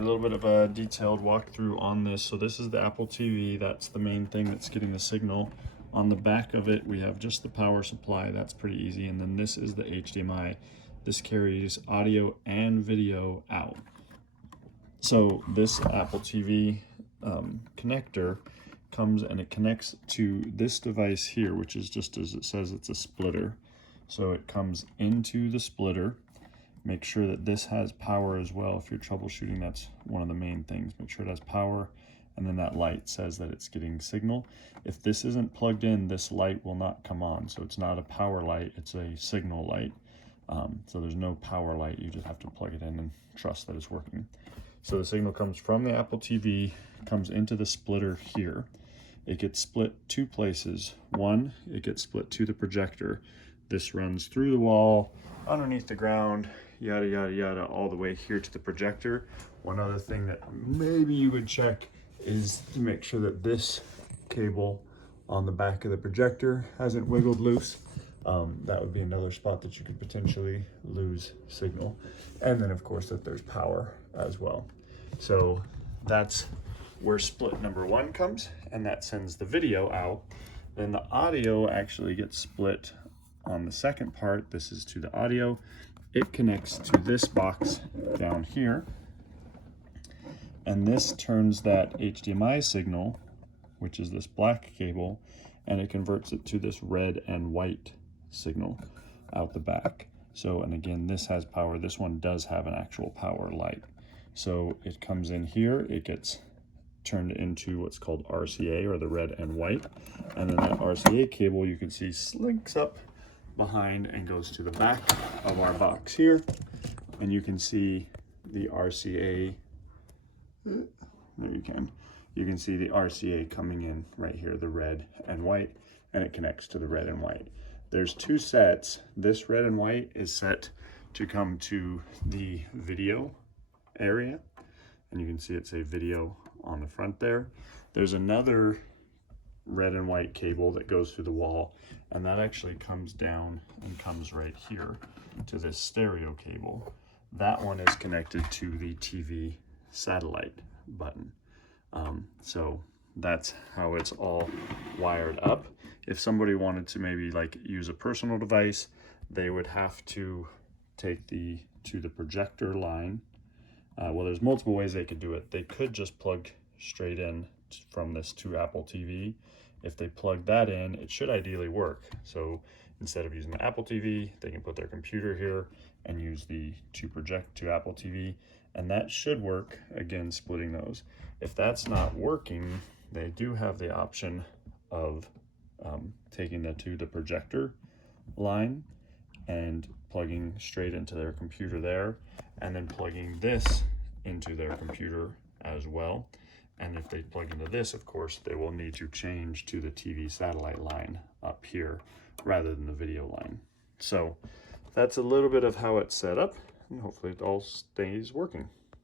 a little bit of a detailed walkthrough on this. So this is the Apple TV. That's the main thing that's getting the signal. On the back of it, we have just the power supply. That's pretty easy. And then this is the HDMI. This carries audio and video out. So this Apple TV connector comes and it connects to this device here, which is just as it says, it's a splitter. So it comes into the splitter. Make sure that this has power as well. If you're troubleshooting, that's one of the main things. Make sure it has power, and then that light says that it's getting signal. If this isn't plugged in, this light will not come on. So it's not a power light, it's a signal light. So there's no power light, you just have to plug it in and trust that it's working. So the signal comes from the Apple TV, comes into the splitter here. It gets split two places. One, it gets split to the projector. This runs through the wall, underneath the ground, yada, yada, yada, all the way here to the projector. One other thing that maybe you would check is to make sure that this cable on the back of the projector hasn't wiggled loose. That would be another spot that you could potentially lose signal. And then of course that there's power as well. So that's where split number one comes, and that sends the video out. Then the audio actually gets split on the second part. This is to the audio. It connects to this box down here, and this turns that HDMI signal, which is this black cable, and it converts it to this red and white signal out the back. So, and again, this has power. This one does have an actual power light. So it comes in here, it gets turned into what's called RCA, or the red and white, and then that RCA cable you can see slinks up behind and goes to the back of our box here, and you can see the RCA. There you can see the RCA coming in right here, the red and white, and it connects to the red and white. There's two sets. This red and white is set to come to the video area, and you can see it say video on the front there. There's another red and white cable that goes through the wall, and that actually comes down and comes right here to this stereo cable. That one is connected to the TV satellite button. So that's how it's all wired up. If somebody wanted to maybe like use a personal device, they would have to take to the projector line. Well, there's multiple ways they could do it. They could just plug straight in from this to Apple TV. If they plug that in, it should ideally work. So instead of using the Apple TV, they can put their computer here and use the to project to Apple TV, and that should work, again, splitting those. If that's not working, they do have the option of taking that to the projector line and plugging straight into their computer there, and then plugging this into their computer as well. And if they plug into this, of course, they will need to change to the TV satellite line up here rather than the video line. So that's a little bit of how it's set up, and hopefully it all stays working.